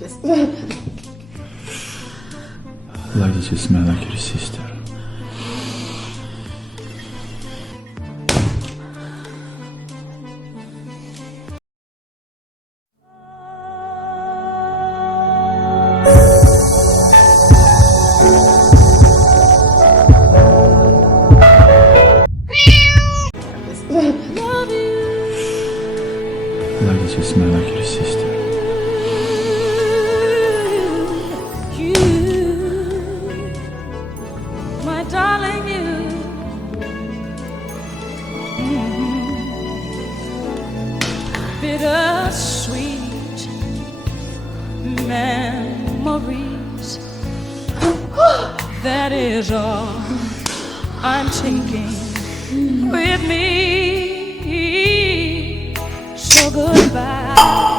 I like that you smell like your sister. I like that you smell like your sister. My darling, you. Bittersweet memories. That is all I'm taking with me. So goodbye.